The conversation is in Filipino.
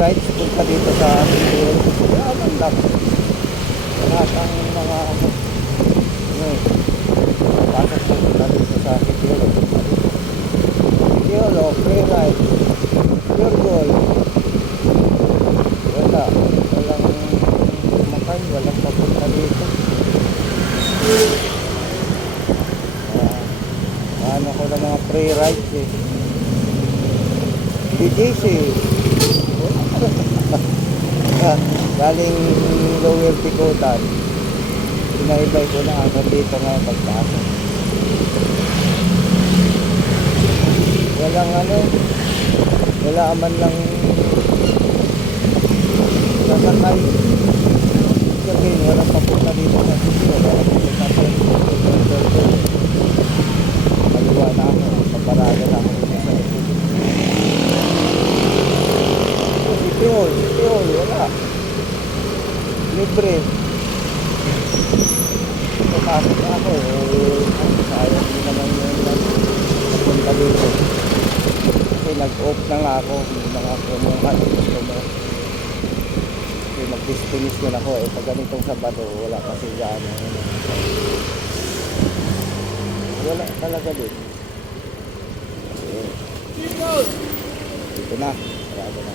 rides punta dito sa Antipolo. Yaman lang. Lahat ang mga pasok punta dito sa Antipolo. Antipolo, free ride. Pure gold. Walang sumakay, walang papunta dito. Ano ko ng mga free rides eh. BGC. Galing Lower Picotan. Pinaibay ko na hanggang dito ngayon pagpasok. Walang wala man lang sasakay. Sabihin, walang papunta dito sa city. Wala papunta sa city. Maliwa na ako. Paparaga na ako dito sa city. City Hall, wala. Libre. Papasok na ako. Sayang din naman yun lang. Papunta dito. Kasi nag-off na nga ako. Mga promohan. Kasi mag-disfinish yun ako. Pag ganitong Sabado, wala kasi dyan. Wala talaga din. Dito na. Sarado na.